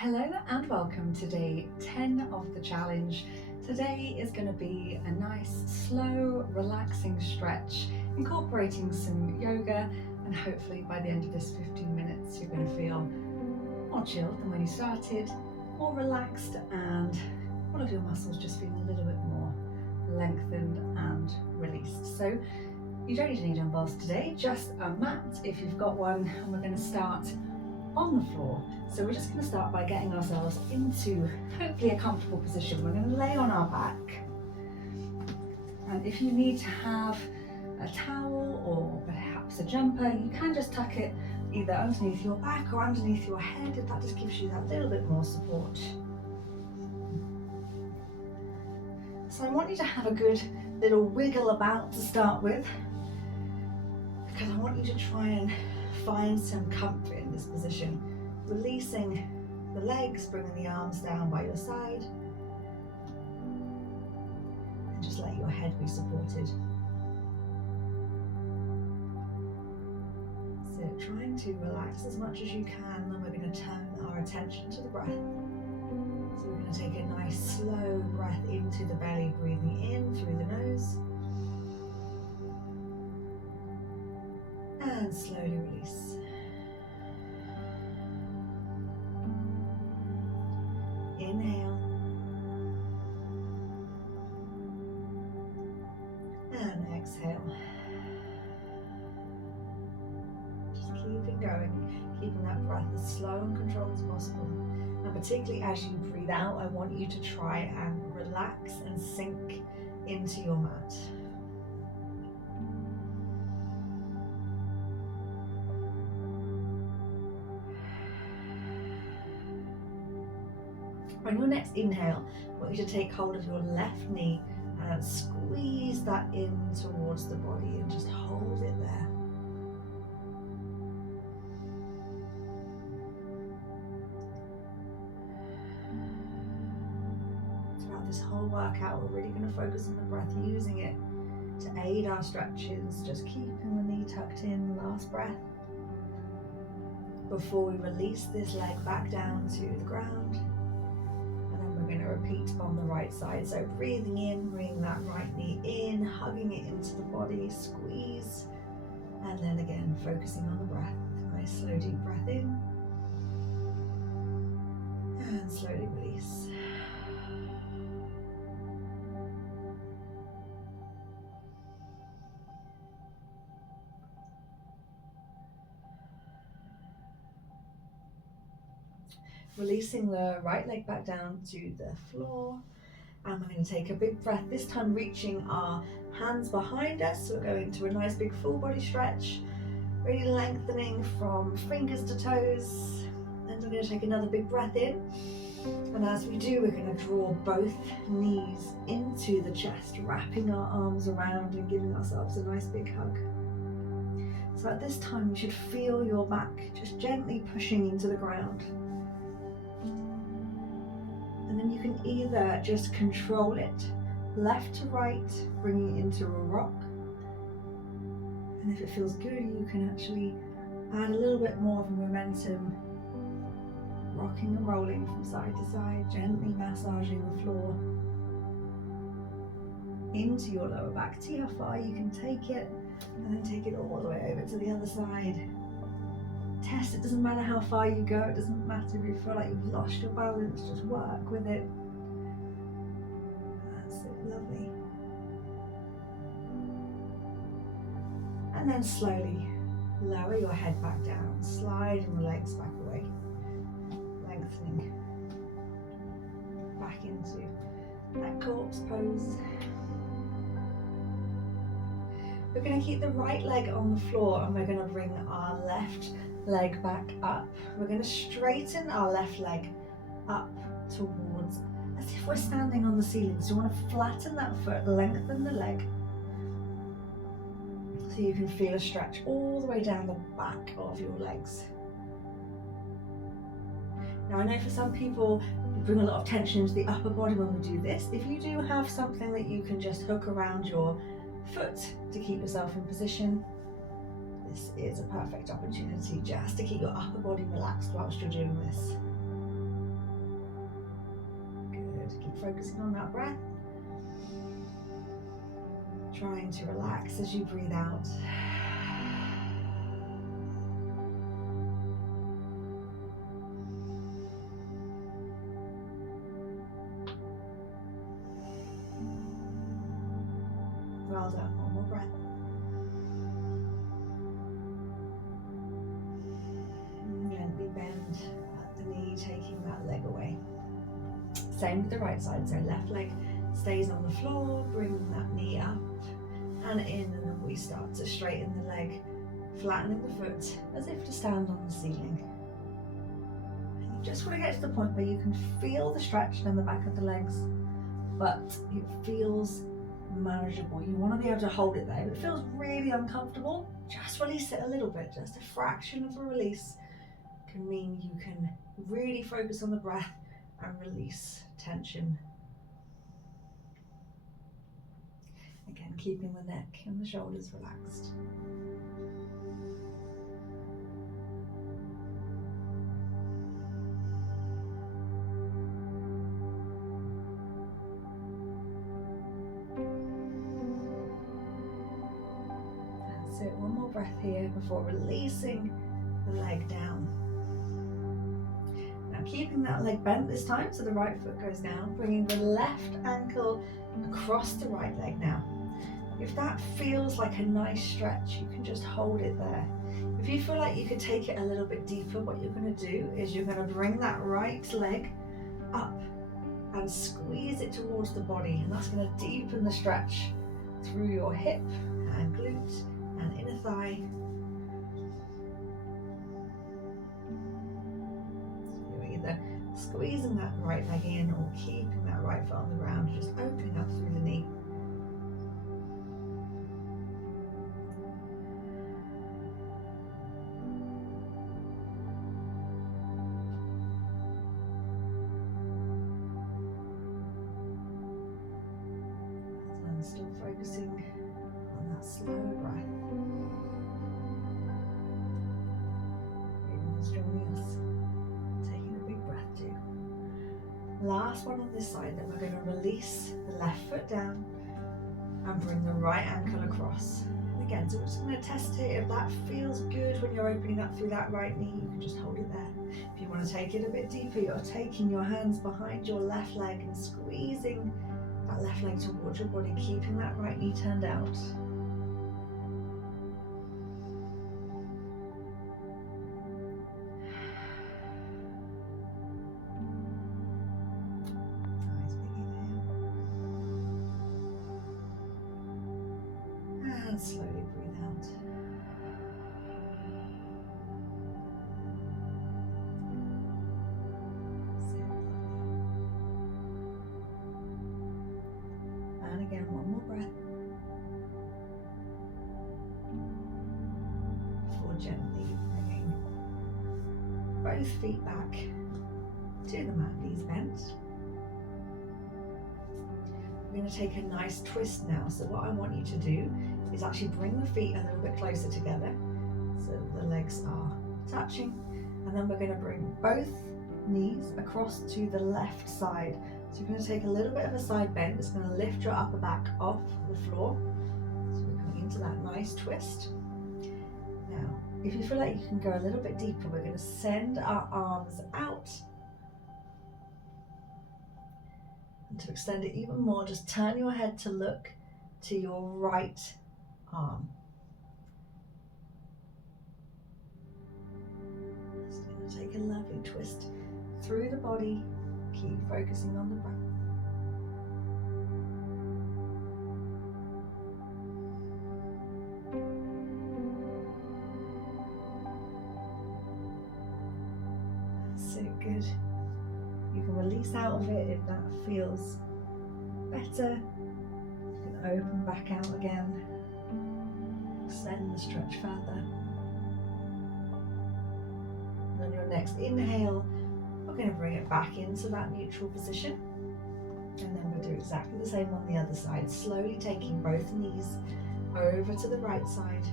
Hello and welcome to day 10 of the challenge. Today is going to be a nice, slow, relaxing stretch, incorporating some yoga, and hopefully by the end of this 15 minutes you're going to feel more chilled than when you started, more relaxed, and all of your muscles just feeling a little bit more lengthened and released. So you don't need any dumbbells today, just a mat if you've got one, and we're going to start on the floor. So we're just going to start by getting ourselves into hopefully a comfortable position. We're going to lay on our back, and if you need to have a towel or perhaps a jumper, you can just tuck it either underneath your back or underneath your head, if that just gives you that little bit more support. So I want you to have a good little wiggle about to start with, because I want you to try and find some comfort in this position, releasing the legs, bringing the arms down by your side, and just let your head be supported. So trying to relax as much as you can, then we're going to turn our attention to the breath. So we're going to take a nice slow breath into the belly, breathing in through the nose, and slowly release. Inhale and exhale. Just keeping going, keeping that breath as slow and controlled as possible. And particularly as you breathe out, I want you to try and relax and sink into your mat. On your next inhale, I want you to take hold of your left knee and squeeze that in towards the body and just hold it there. Throughout this whole workout, we're really going to focus on the breath, using it to aid our stretches, just keeping the knee tucked in. Last breath before we release this leg back down to the ground. We're going to repeat on the right side. So breathing in, bring that right knee in, hugging it into the body, squeeze, and then again focusing on the breath. Nice slow deep breath in, and slowly release. Releasing the right leg back down to the floor, and we're going to take a big breath, this time reaching our hands behind us. So we're going to a nice big full body stretch, really lengthening from fingers to toes. And we're going to take another big breath in, and as we do, we're going to draw both knees into the chest, wrapping our arms around and giving ourselves a nice big hug. So at this time you should feel your back just gently pushing into the ground. And then you can either just control it left to right, bringing it into a rock. And if it feels good, you can actually add a little bit more of a momentum, rocking and rolling from side to side, gently massaging the floor into your lower back. See how far you can take it, and then take it all the way over to the other side. Test, it doesn't matter how far you go, it doesn't matter if you feel like you've lost your balance, just work with it. That's it, lovely. And then slowly lower your head back down, sliding the legs back away, lengthening back into that corpse pose. We're going to keep the right leg on the floor, and we're going to bring our left leg back up. We're going to straighten our left leg up towards, as if we're standing on the ceiling. So you want to flatten that foot, lengthen the leg, so you can feel a stretch all the way down the back of your legs. Now I know for some people we bring a lot of tension into the upper body when we do this. If you do have something that you can just hook around your foot to keep yourself in position, this is a perfect opportunity just to keep your upper body relaxed whilst you're doing this. focusing on that breath. Trying to relax as you breathe out. Well done, one more breath. And gently bend at the knee, taking that leg away. Same with the right side, so left leg stays on the floor, bring that knee up and in, and then we start to straighten the leg, flattening the foot as if to stand on the ceiling. And you just want to get to the point where you can feel the stretch down the back of the legs, but it feels manageable. You want to be able to hold it there. If it feels really uncomfortable, just release it a little bit. Just a fraction of a release can mean you can really focus on the breath and release tension. Again, keeping the neck and the shoulders relaxed. That's it, one more breath here before releasing the leg down. Now keeping that leg bent this time, so the right foot goes down, bringing the left ankle across the right leg now. If that feels like a nice stretch, you can just hold it there. If you feel like you could take it a little bit deeper, what you're going to do is you're going to bring that right leg up and squeeze it towards the body, and that's going to deepen the stretch through your hip and glute and inner thigh. So you're either squeezing that right leg in or keeping that right foot on the ground, just opening up through the knee. Still focusing on that slow breath. Breathing is joining us. Taking a big breath too. Last one on this side, then we're going to release the left foot down and bring the right ankle across. And again, so we're just going to test it. If that feels good when you're opening up through that right knee, you can just hold it there. If you want to take it a bit deeper, you're taking your hands behind your left leg and squeezing that left leg towards your body, keeping that right knee turned out. Nice big inhale. And slowly breathe out. And again, one more breath before gently bringing both feet back to the mat, knees bent. We're going to take a nice twist now. So what I want you to do is actually bring the feet a little bit closer together so the legs are touching, and then we're going to bring both knees across to the left side. So you're going to take a little bit of a side bend. It's going to lift your upper back off the floor. So we're coming into that nice twist. Now, if you feel like you can go a little bit deeper, we're going to send our arms out. And to extend it even more, just turn your head to look to your right arm. Just going to take a lovely twist through the body. Keep focusing on the breath. That's it, good. You can release out of it if that feels better. You can open back out again. Extend the stretch further. And on your next inhale, we're going to bring it back into that neutral position, and then we'll do exactly the same on the other side, slowly taking both knees over to the right side,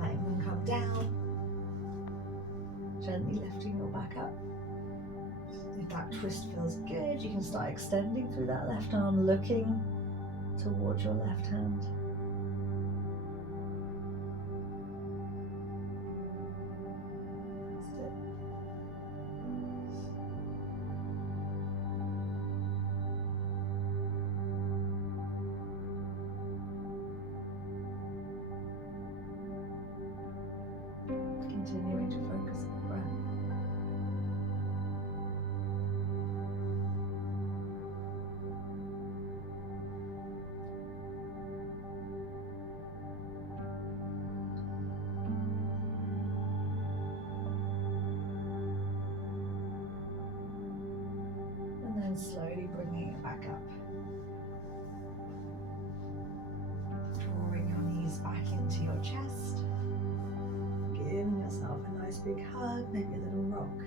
letting them come down, gently lifting your back up. If that that twist feels good, you can start extending through that left arm, looking towards your left hand. That's it. Continuing to focus on the breath. And then slowly bringing it back up. Drawing your knees back into your chest. Giving yourself a nice big hug, maybe a little rock.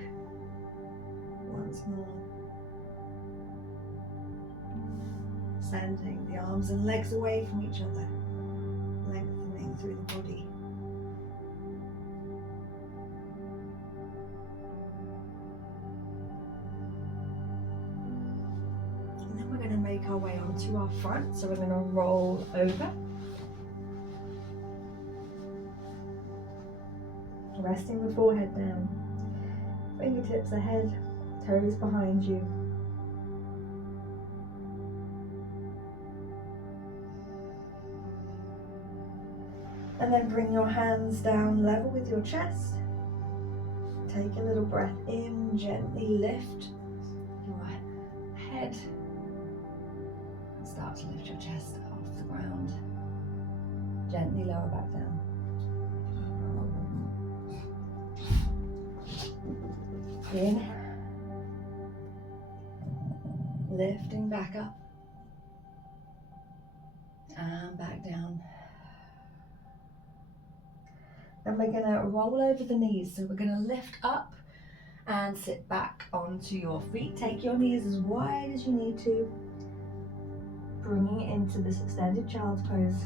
Once more. Sending the arms and legs away from each other, lengthening through the body. And then we're going to make our way onto our front, so we're going to roll over. Resting the forehead down, fingertips ahead, toes behind you. And then bring your hands down level with your chest. Take a little breath in, gently lift your head. And start to lift your chest off the ground. Gently lower back down. In, lifting back up, and back down. And we're going to roll over the knees, so we're going to lift up and sit back onto your feet. Take your knees as wide as you need to, bringing it into this extended child's pose.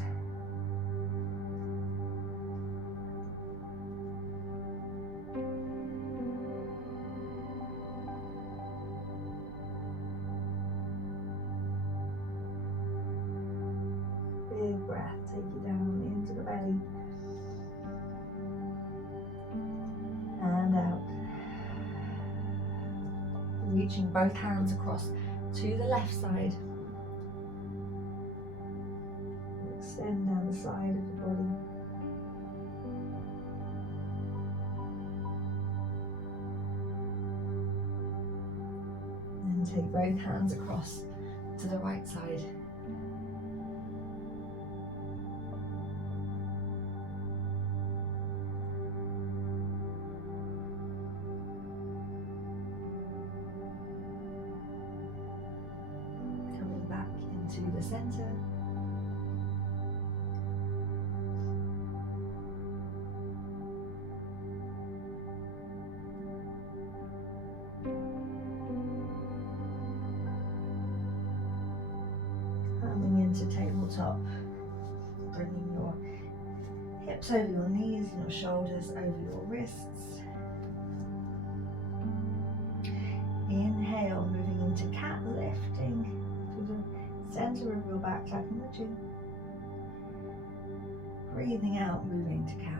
Big breath, take it down into the belly and out. Reaching both hands across to the left side. Extend down the side of the body. And take both hands across to the right side. To the center. Coming into tabletop, bringing your hips over your knees, your shoulders over your wrists. Inhale, moving into cat, lifting to the center of your back, like in the gym. Breathing out, moving to cow.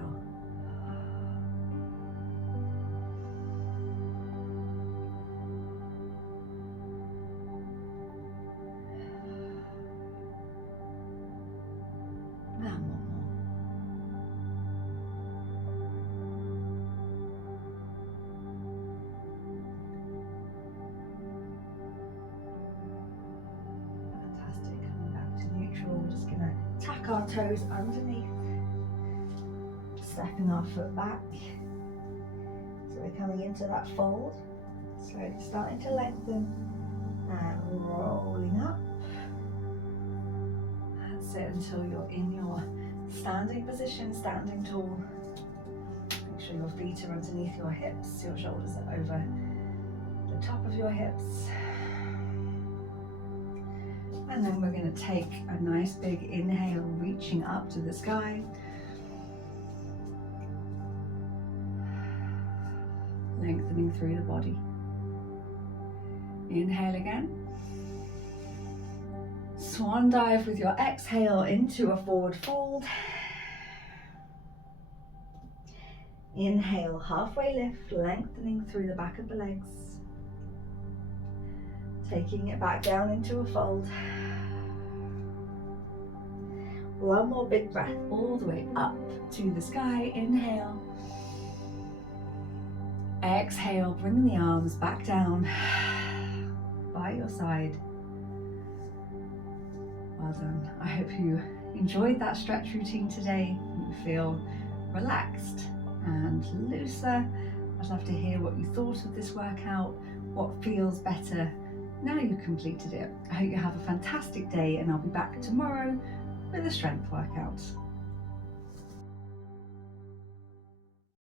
And one more. We're just going to tuck our toes underneath, stepping our foot back. So we're coming into that fold, slowly starting to lengthen and rolling up. That's it until you're in your standing position, standing tall. Make sure your feet are underneath your hips, your shoulders are over the top of your hips. And then we're going to take a nice big inhale, reaching up to the sky. Lengthening through the body. Inhale again. Swan dive with your exhale into a forward fold. Inhale, halfway lift, lengthening through the back of the legs. Taking it back down into a fold. One more big breath all the way up to the sky. Inhale. Exhale, bring the arms back down by your side. Well done. I hope you enjoyed that stretch routine today. You feel relaxed and looser. I'd love to hear what you thought of this workout, what feels better now you've completed it. I hope you have a fantastic day, and I'll be back tomorrow with a strength workout.